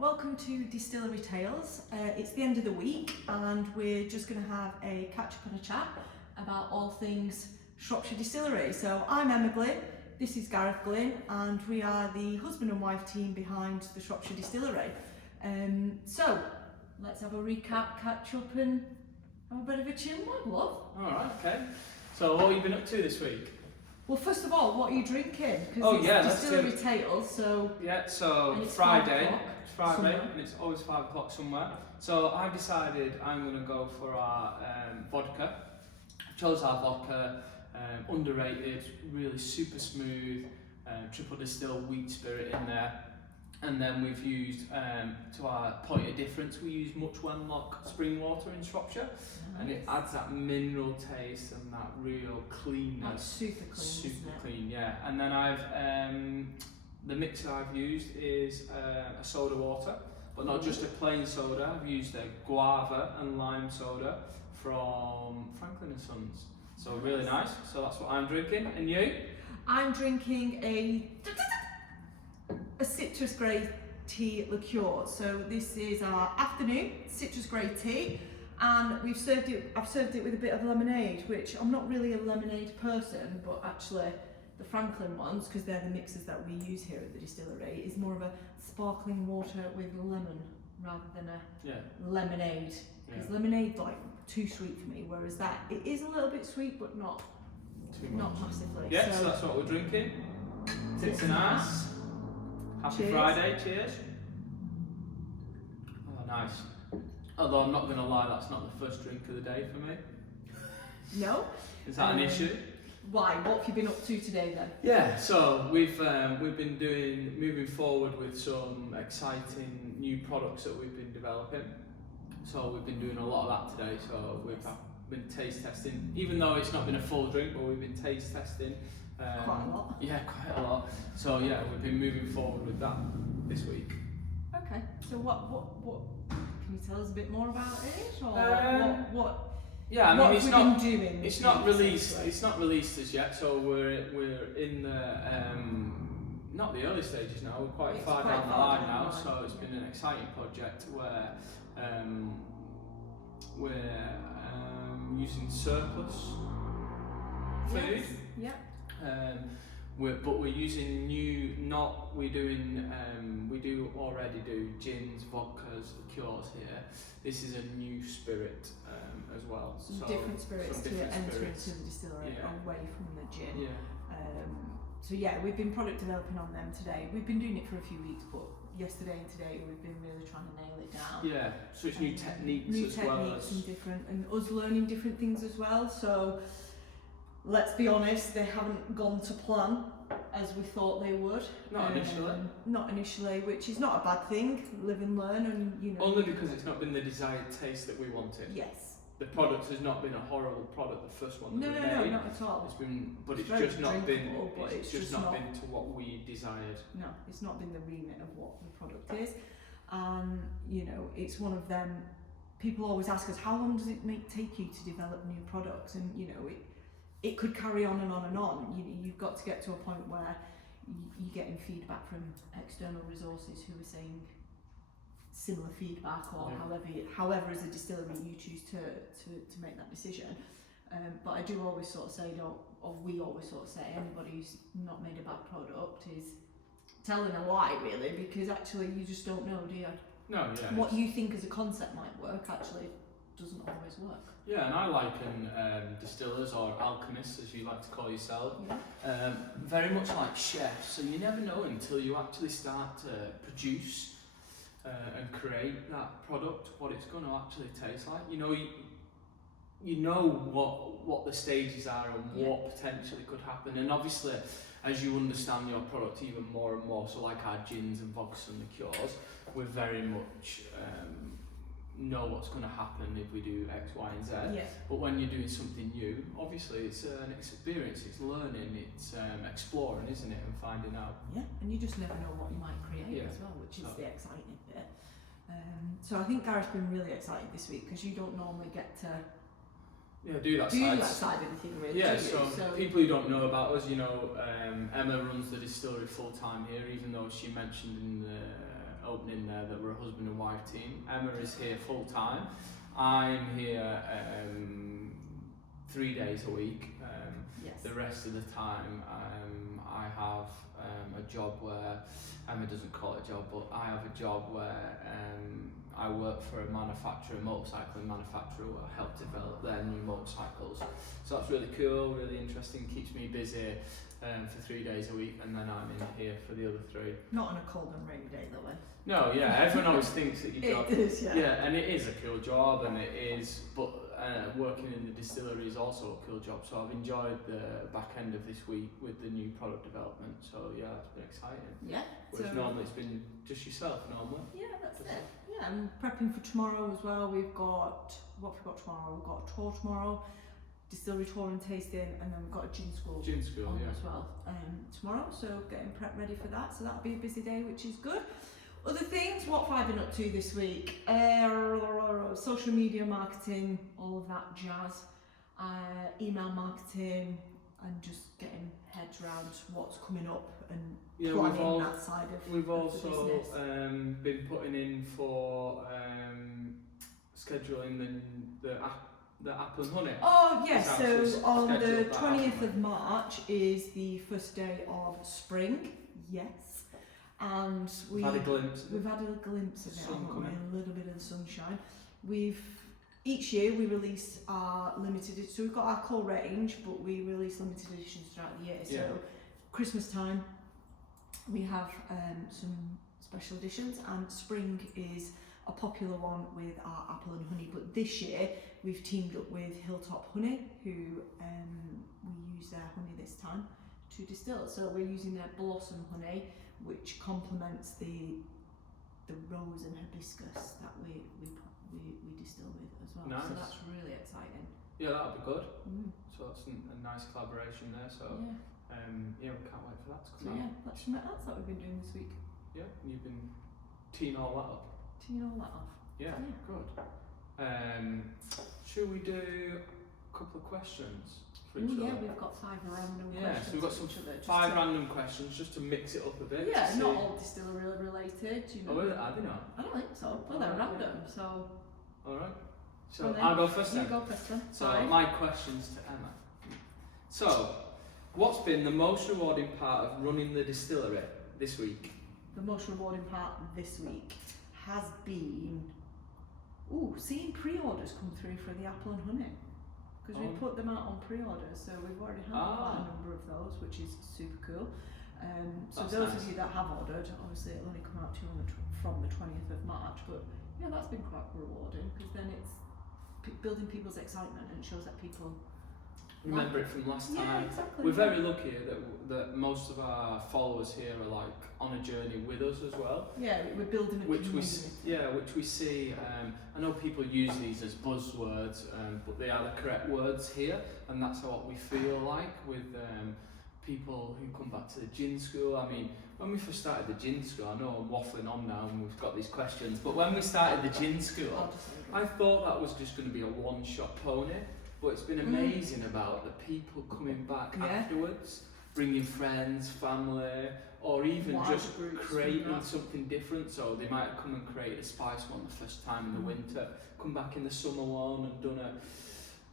welcome to Distillery Tails. It's the end of the week and we're just going to have a catch up and a chat about all things Shropshire Distillery. So I'm Emma Glynn, this is Gareth Glynn, and we are the husband and wife team behind the Shropshire Distillery. So let's have a recap, catch up and have a bit of a chill one, love. Alright, okay. So what have you been up to this week? Well, first of all, what are you drinking? Oh yeah, Distillery Tails, so... Yeah, so it's Friday, somewhere. And it's always 5 o'clock somewhere. So I've decided I'm going to go for our vodka. I chose our vodka, underrated, really super smooth, triple distilled wheat spirit in there. And then we've used, to our point of difference, we use Much Wenlock spring water in Shropshire. Nice. And it adds that mineral taste and that real cleanness. That's super clean, Super clean, yeah. And then I've, the mixer I've used is a soda water, but not just a plain soda. I've used a guava and lime soda from Franklin & Sons. So really nice. So that's what I'm drinking. And you? I'm drinking a citrus grey tea liqueur. So this is our afternoon citrus grey tea, and I've served it with a bit of lemonade, which I'm not really a lemonade person, but actually the Franklin ones, because they're the mixers that we use here at the distillery, is more of a sparkling water with lemon rather than a lemonade, because lemonade like too sweet for me, whereas that it is a little bit sweet but not massively. Yeah, so that's what we're drinking. Tits and ass. Happy cheers. Friday, cheers. Oh, nice. Although I'm not going to lie, that's not the first drink of the day for me. No? Is that an issue? Why? What have you been up to today then? Yeah, so we've been moving forward with some exciting new products that we've been developing. So we've been doing a lot of that today. So we've been taste testing, even though it's not been a full drink, but we've been taste testing. Quite a lot. Yeah, quite a lot. So yeah, we've been moving forward with that this week. Okay. So what can you tell us a bit more about it, or what? Yeah, I mean it's not released. It's not released as yet. So we're in the not the early stages now. We're quite far down the line now. So it's been an exciting project where we're using surplus food. Yes. Yeah. But we're using new, we do already do gins, vodkas, liqueurs here. This is a new spirit as well. Some different spirits to enter into the distillery away from the gin. Yeah. So yeah, we've been product developing on them today. We've been doing it for a few weeks, but yesterday and today we've been really trying to nail it down. Yeah, so it's new techniques as well as... and us learning different things as well. So let's be honest, they haven't gone to plan as we thought they would. Not initially, which is not a bad thing. Live and learn, and you know. Only because it's not been the desired taste that we wanted. Yes. The product has not been a horrible product. The first one that we made. No, not at all. It's been, but it's very just not been. but It's just not been to what we desired. No, it's not been the remit of what the product is, and you know, it's one of them. People always ask us, how long does it take you to develop new products? And you know, it could carry on and on and on. You've got to get to a point where you're getting feedback from external resources who are saying similar feedback, or however as a distillery you choose to make that decision. But I do always sort of say, we always sort of say, anybody who's not made a bad product is telling a lie, really, because actually you just don't know, do you? No, yeah. What you think as a concept might work actually doesn't always work. Yeah, and I liken distillers, or alchemists as you like to call yourself, very much like chefs. So you never know until you actually start to produce and create that product what it's going to actually taste like. You know what the stages are and what potentially could happen, and obviously as you understand your product even more and more, so like our gins and vodkas and liqueurs, we're very much know what's going to happen if we do X, Y and Z. Yeah. But when you're doing something new, obviously it's an experience, it's learning, it's exploring, isn't it, and finding out. Yeah, and you just never know what you might create as well, which is the exciting bit. So I think Gareth's been really excited this week, because you don't normally get to do that side of the thing, really. Yeah, so people who don't know about us, Emma runs the distillery full time here, even though she mentioned in the opening there that we're a husband and wife team. Emma is here full time. I'm here 3 days a week. Yes. The rest of the time, I have a job where Emma doesn't call it a job, but I have a job where I work for a motorcycling manufacturer, where I help develop their new motorcycles. So that's really cool, really interesting, keeps me busy for 3 days a week, and then I'm in here for the other 3. Not on a cold and rainy day though, eh? No, yeah, everyone always thinks that your job... It is, yeah. Yeah, and it is a cool job, and it is, but working in the distillery is also a cool job, so I've enjoyed the back end of this week with the new product development, so yeah, it's been exciting. Yeah. Whereas normally it's been just yourself, normally. Yeah, that's it. Yeah, I'm prepping for tomorrow as well. We've got, what have we got tomorrow? We've got a tour tomorrow, distillery tour and tasting, and then we've got a gin school. Gin school, on yeah. as well tomorrow, so getting prep ready for that, so that'll be a busy day, which is good. Other things, what have I been up to this week? Social media marketing, all of that jazz, email marketing, and just getting heads around what's coming up and planning that side of We've the also business. been putting in for scheduling the apple and honey. Oh yes, so on the scheduled that, 20th haven't of March is the first day of spring, yes, and We've had a glimpse. we've had a glimpse of it, Sun haven't we? coming. A little bit of the sunshine. Each year we release our limited, so we've got our core range, but we release limited editions throughout the year. So Yeah. Christmas time we have some special editions, and spring is a popular one with our apple and honey. But this year we've teamed up with Hilltop Honey, who we use their honey this time to distill. So we're using their blossom honey, which complements the rose and hibiscus that we distill with as well. Nice. So that's really exciting. Yeah, that'll be good. Mm. So that's a nice collaboration there. So Yeah. yeah, we can't wait for that to So come yeah, out. that's something else that we've been doing this week. Yeah, and you've been teeing all that up. Teeing all that off. Yeah, Yeah. good. Should we do a couple of questions for Ooh, each yeah, other? we've got 5 random Yeah, questions so we've got for some each other, just 5 to- random questions just to mix it up a bit. Yeah, to not see- all distillery related, you know. Oh, is it? I don't know. I don't think so. Well, they're Alright, random, so Alright. So Well then, I'll go first you then. go first then. So Sorry. my questions to Emma. So, what's been the most rewarding part of running the distillery this week? The most rewarding part this week has been seeing pre-orders come through for the apple and honey, because we Oh. put them out on pre-orders, so we've already had quite a number of those, which is super cool. So That's those nice. of you that have ordered, obviously it'll only come out to you on from the 20th of March, but yeah, that's been quite rewarding, because then it's building people's excitement, and it shows that people Remember it from last time. Yeah, exactly. We're very lucky that most of our followers here are like on a journey with us as well. Yeah, we're building a Which we community. which we see. I know people use these as buzzwords, but they are the correct words here, and that's what we feel like with people who come back to the gin school. I mean, when we first started the gin school, I know I'm waffling on now and we've got these questions, but when we started the gin school, I thought that was just going to be a one-shot pony, but it's been amazing about the people coming back afterwards, bringing friends, family, or even Wild just groups creating and that. something different. So they might have come and created a spice one the first time in the winter, come back in the summer one and done a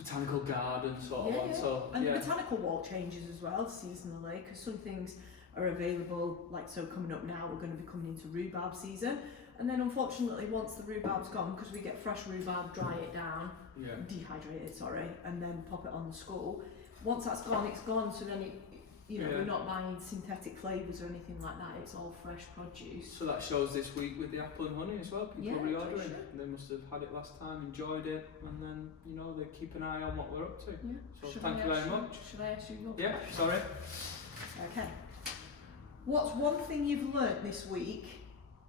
botanical garden sort of one. So and the botanical walk changes as well seasonally, because some things are available, like so coming up now we're going to be coming into rhubarb season, and then unfortunately once the rhubarb's gone, because we get fresh rhubarb, dry it down, dehydrate it, and then pop it on the skull. Once that's gone, it's gone, so then we're not buying synthetic flavours or anything like that, it's all fresh produce. So that shows this week with the apple and honey as well. People Yeah, reordering. sure. They must have had it last time, enjoyed it, and then they keep an eye on what we're up to. Yeah. So thank you very much. Should I ask you your Yeah, question? sorry. Okay. What's one thing you've learnt this week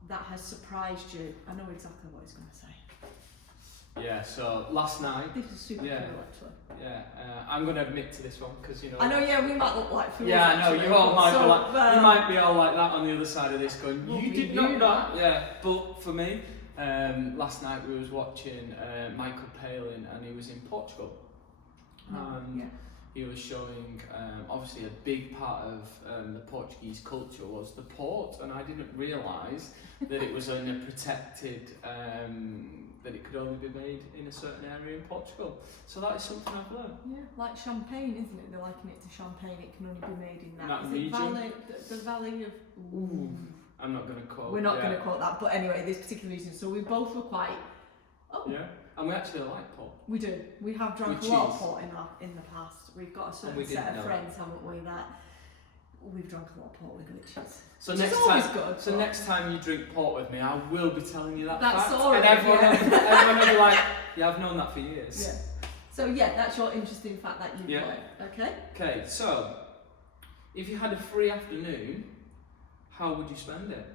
that has surprised you? I know exactly what he's going to say. Yeah, so last night, This is super Yeah. cool, actually. I'm going to admit to this one because I know, we might look like fools. Yeah, I know, actually, you all might so, be like, you might be all like that on the other side of this going, Well, you we did knew not know. that. Yeah, but for me, last night we was watching Michael Palin and he was in Portugal. No, And he was showing obviously a big part of the Portuguese culture was the port, and I didn't realise that it was in a protected, that it could only be made in a certain area in Portugal. So that is something I've learned. Yeah, like champagne, isn't it? They're liking it to champagne. It can only be made in that. Is region. it Valley, the Valley of... Ooh, I'm not going to quote. We're not going to quote that, but anyway, this particular reason. So we both were quite... Oh. Yeah, and we actually like port. We do. We have drunk We a lot of choose. port in the past. We've got a certain we set didn't of know. friends, haven't we, that we've drunk a lot of port with, which is... So which next is always time, good. so next time you drink port with me, I will be telling you that fact. story, and everyone, yeah. everyone will be like, yeah, I've known that for years. Yeah. So yeah, that's your interesting fact that you've Yeah. learned. Okay. Okay, so if you had a free afternoon, how would you spend it?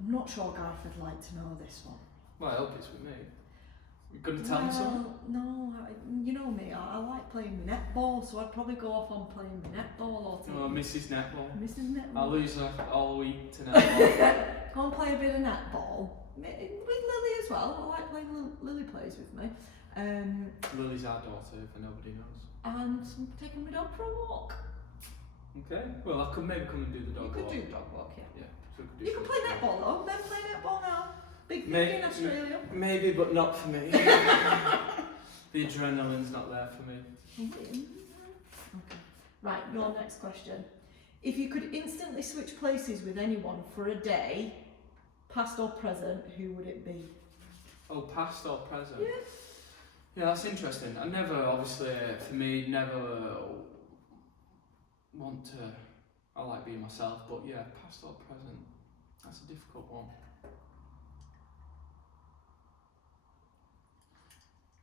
I'm not sure Gareth would like to know this one. Well, I hope it's with me. You're going to tell me something? No, you know me, I like playing my netball, so I'd probably go off on playing my netball or taking Oh, Mrs. Netball. Mrs. Netball. I'll lose her all week to netball. Go and play a bit of netball with Lily as well. I like playing. Lily plays with me. Lily's our daughter, if nobody knows. And I'm taking my dog for a walk. Okay, well, I could maybe come and do the dog walk. You could do dog walk, yeah. Yeah. So we could do You can play something. netball though. Men play netball now. Big thing May- in Australia. Maybe, but not for me. The adrenaline's not there for me. Okay. Right, your next question. If you could instantly switch places with anyone for a day, past or present, who would it be? Oh, past or present? Yeah. Yeah, that's interesting. I never, obviously, for me, never want to, I like being myself, but yeah, past or present, that's a difficult one.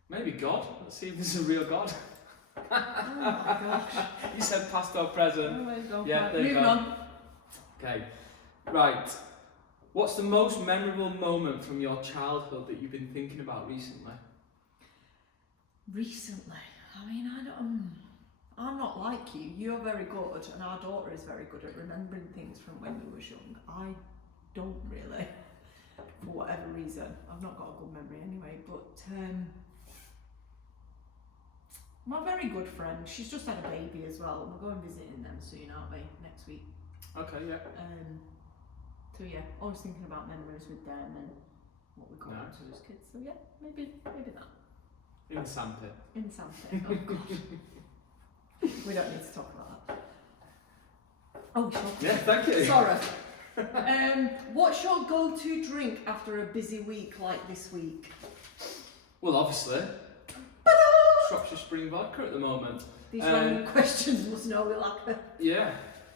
Maybe God. Let's see if there's a real God. Oh my gosh. You said past or present. Oh, there you go. Yeah, Right, there you moving go. on. Okay, right. What's the most memorable moment from your childhood that you've been thinking about recently? Recently, I mean, I'm not like you. You're very good, and our daughter is very good at remembering things from when we was young. I don't really, for whatever reason. I've not got a good memory anyway, but my very good friend, she's just had a baby as well, and we're going visiting them soon, aren't we, next week? Okay, yeah. So yeah, always thinking about memories with them and what we got Nice. into as kids. So yeah, maybe that. In the sandpit. In the sandpit. Oh god. We don't need to talk about that. Oh, sure. Yeah, thank you. Sorry. What's your go-to drink after a busy week like this week? Well, obviously, Shropshire Spring Vodka at the moment. These random questions must know we like them. Yeah,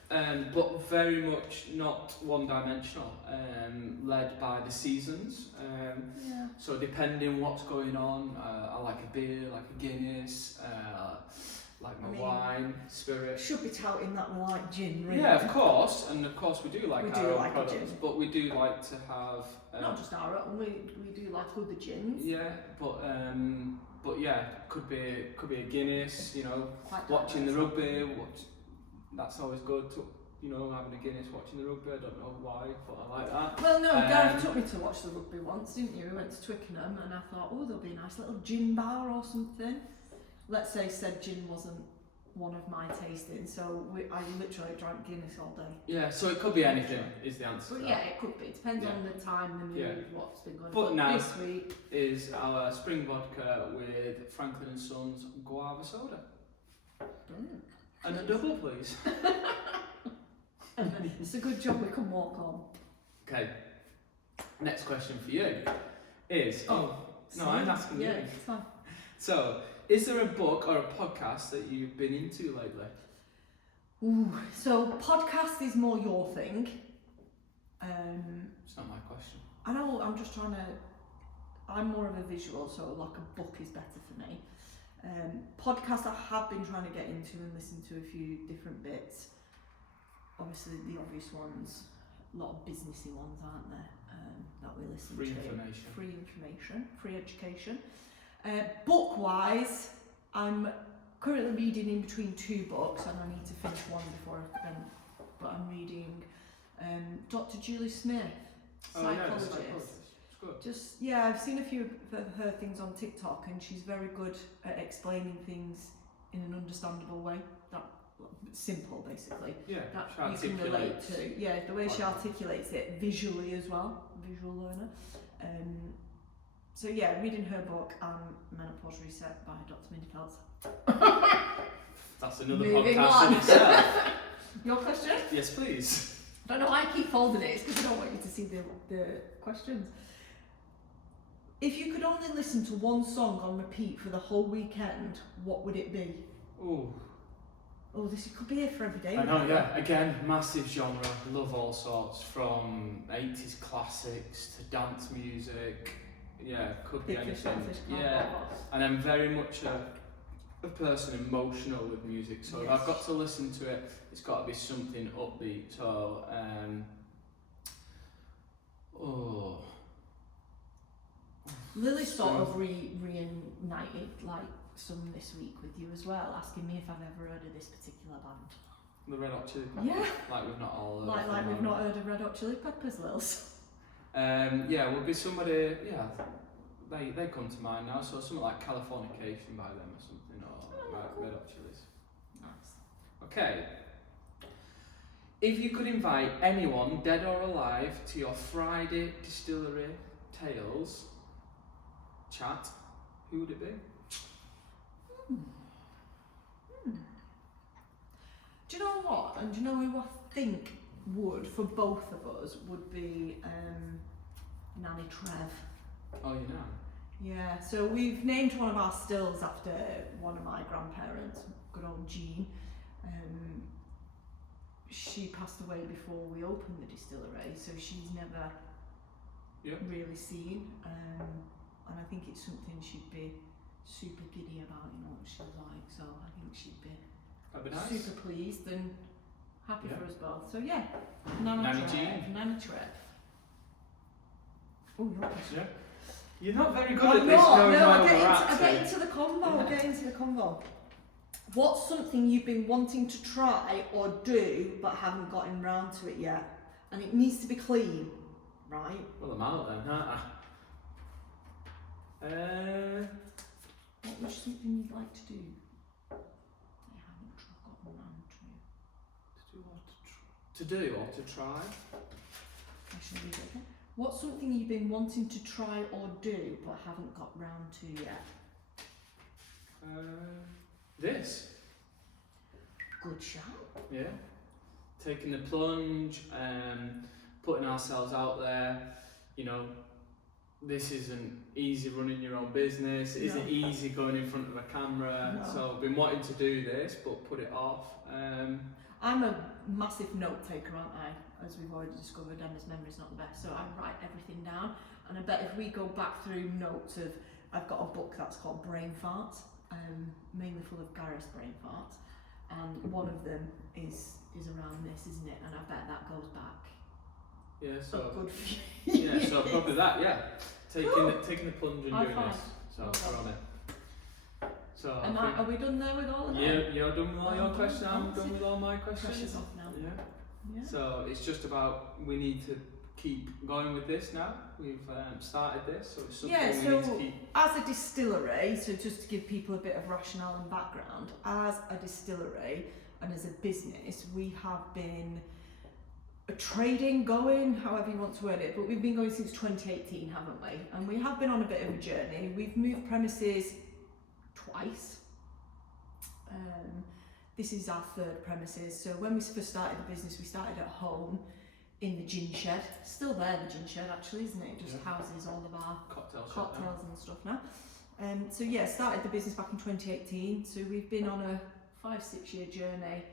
but very much not one-dimensional. Led by the seasons. Yeah. So depending what's going on, I like a beer, like a Guinness, like my wine, spirit. Should be touting that we like gin, really. Yeah, of course, and of course we do like We our do own like a products, gin. but we do like to have. Not just our own, we do like other gins. Yeah, but yeah, could be a Guinness. You know, Quite watching the diverse. rugby. That's always good. You know, having a Guinness, watching the rugby. I don't know why, but I like that. Well, no, Gareth took me to watch the rugby once, didn't you? We went to Twickenham and I thought, oh, there'll be a nice little gin bar or something. Let's say said gin wasn't one of my tastings, so I literally drank Guinness all day. Yeah, so it could be anything is the answer. But to yeah, that. it could be. It depends on the time, the mood, Yeah. what's been going But on. now- This week, Is our spring vodka with Franklin and Sons guava soda. And a double, please. it's a good job we can walk on. Okay. Next question for you is no, I'm asking yeah, you. it's fine. So, is there a book or a podcast that you've been into lately? Ooh, so podcast is more your thing. It's not my question. I know, I'm more of a visual, so like a book is better for me. Podcast I have been trying to get into and listen to a few different bits. Obviously the obvious ones, a lot of businessy ones, aren't there, that we listen Free to. information. Free information, free education. Book-wise, I'm currently reading in between two books and I need to finish one before but I'm reading Dr. Julie Smith, psychologist. It's good. Just, yeah, I've seen a few of her things on TikTok and she's very good at explaining things in an understandable way, that simple basically, Yeah, that she you can relate articulates. to. Yeah, the way she articulates it visually as well, visual learner. So yeah, reading her book and Menopause Reset by Dr. Mindy Peltz. That's another Moving podcast on. in itself. Your question? Yes, please. I don't know why I keep folding it, it's because I don't want you to see the questions. If you could only listen to one song on repeat for the whole weekend, what would it be? Ooh. Oh, this could be it for every day. I know, yeah. Again, massive genre. Love all sorts, from 80s classics to dance music. Yeah, could be Big fish, anything. little fish, can't Yeah, go off. and I'm very much a person emotional with music. So if Yes. I've got to listen to it, it's got to be something upbeat. So, Lily sort of reunited like some this week with you as well, asking me if I've ever heard of this particular band. the Red Hot Chili Peppers. Yeah. Like we've not all. Like we've not heard of Red Hot Chili Peppers, Lils. Yeah, would be somebody. Yeah, they come to mind now. So something like Californication by them or something, or Cool. Red Hot Chili's. Nice. Okay. If you could invite anyone, dead or alive, to your Friday Distillery Tails chat, who would it be? Do you know what? And do you know who I think would, for both of us, would be Nanny Trev. Oh, you know. Yeah, so we've named one of our stills after one of my grandparents, good old Jean. She passed away before we opened the distillery, so she's never really seen. And I think it's something she'd be super giddy about, you know what she's like. So I think she'd be That'd be nice. super pleased and happy Yeah. for us both. So yeah, Nanny Trev, Jean. Nanny Trev. Oh, your question. Yeah. You're not very good I'm at this. not, knowing no, where I we're get at, into the convo, Yeah. I get into the convo. What's something you've been wanting to try or do but haven't gotten round to it yet? And it needs to be clean, right? Well, I'm out then, aren't I? What was something you'd like to do that you haven't gotten round to? To do or to try? I should read it again. What's something you've been wanting to try or do but haven't got round to yet? This. Good shout. Yeah. Taking the plunge, putting ourselves out there. You know, this isn't easy running your own business. It isn't easy going in front of a camera. No. So I've been wanting to do this, but put it off. I'm a massive note taker, aren't I? As we've already discovered, Emma's memory's not the best, so I write everything down. And I bet if we go back through notes of, I've got a book that's called Brain Farts, mainly full of Gareth's brain farts, and one of them is around this, isn't it? And I bet that goes back. Yeah. So So. good for you. Yeah. So probably that. Yeah. Taking the plunge and High doing five. this. So Well we're done. on it. So. Are we done there with all of that? You're done with all your I'm questions. done. I'm done with all my questions. Pressure's off now. Yeah. Yeah. So it's just about, we need to keep going with this now. We've started this, so it's something Yeah, we so need to keep. as a distillery, so just to give people a bit of rationale and background, as a distillery and as a business, we have been trading, going, however you want to word it, but we've been going since 2018, haven't we? And we have been on a bit of a journey. We've moved premises twice. This is our third premises. So when we first started the business, we started at home in the gin shed. Still there, the gin shed actually, isn't it? It just houses all of our cocktails and stuff now. So yeah, started the business back in 2018. So we've been on a 5-6 year journey,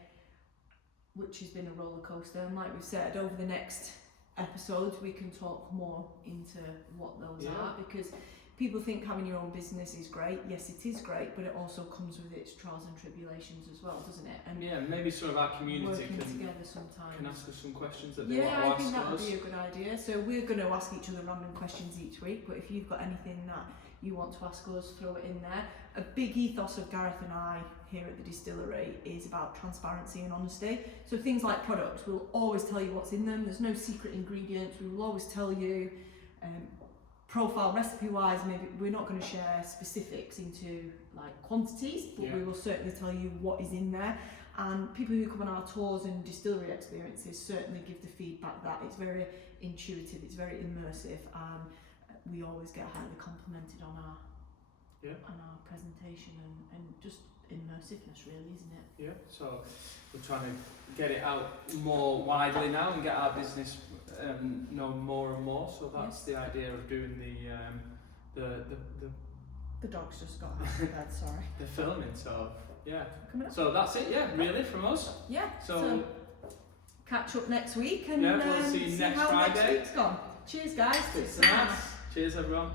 which has been a roller coaster. And like we've said, over the next episodes, we can talk more into what those are, because people think having your own business is great. Yes, it is great, but it also comes with its trials and tribulations as well, doesn't it? And Yeah, maybe some of our community working can together sometimes. ask us some questions that they Yeah, I want to think ask that would us. be a good idea. So we're going to ask each other random questions each week, but if you've got anything that you want to ask us, throw it in there. A big ethos of Gareth and I here at the distillery is about transparency and honesty. So things like products, we'll always tell you what's in them. There's no secret ingredients. We will always tell you profile recipe wise, maybe we're not going to share specifics into like quantities, but we will certainly tell you what is in there. And people who come on our tours and distillery experiences certainly give the feedback that it's very intuitive, it's very immersive, and we always get highly complimented on our presentation and just immersiveness, really, isn't it? Yeah, so we're trying to get it out more widely now and get our business known more and more. So that's the idea of doing the dog's just got out of bed, sorry. The filming, so yeah. Coming up. So that's it, really, from us. Yeah. So catch up next week and we'll see you next how Friday. next week's gone. Cheers, guys. Cheers, everyone.